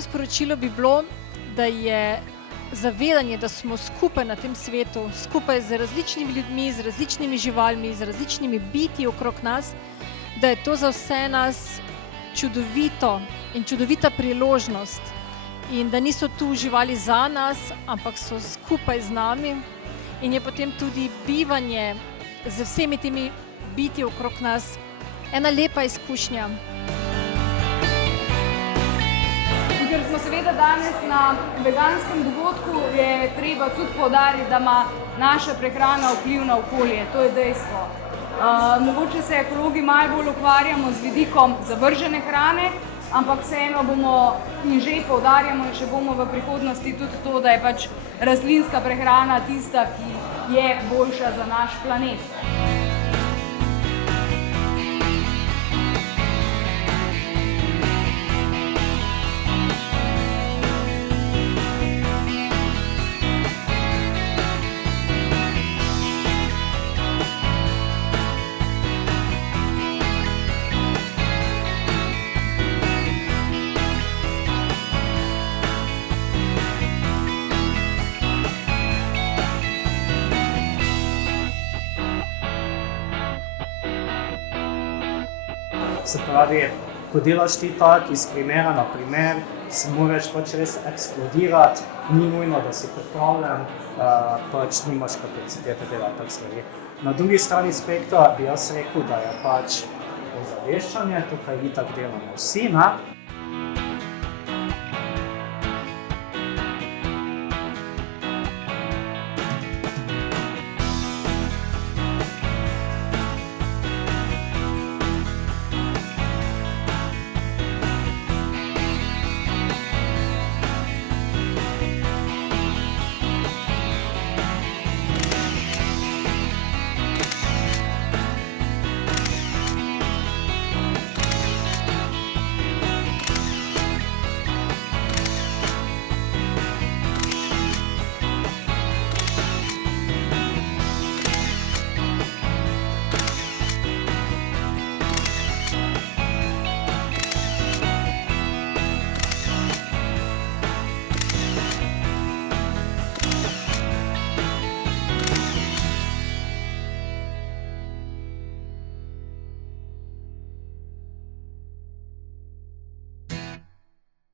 moje sporočilo bi bilo, da je zavedanje, da smo skupaj na tem svetu, skupaj z različnimi ljudmi, z različnimi živalmi, z različnimi bitji okrog nas, da je to za vse nas čudovito in čudovita priložnost in da niso tu živali za nas, ampak so skupaj z nami in je potem tudi bivanje z vsemi temi bitji okrog nas ena lepa izkušnja. Ker smo seveda danes na veganskem dogodku, je treba tudi poudariti, da ima naša prehrana vpliv na okolje, to je dejstvo. Mogoče se ekologi malo bolj ukvarjamo z vidikom zavržene hrane, ampak vseeno bomo in že poudarjamo in še bomo v prihodnosti tudi to, da je pač rastlinska prehrana tista, ki je boljša za naš planet. Se pravi, ko delaš ti tako iz primera na primer, si moraš pač res eksplodirati, ni nujno, da si pripravljen, pač nimaš kapacitete delati tak stvari. Na drugi strani spektra bi jaz rekel, da je pač ozaveščanje, tukaj itak delamo vsi, ne?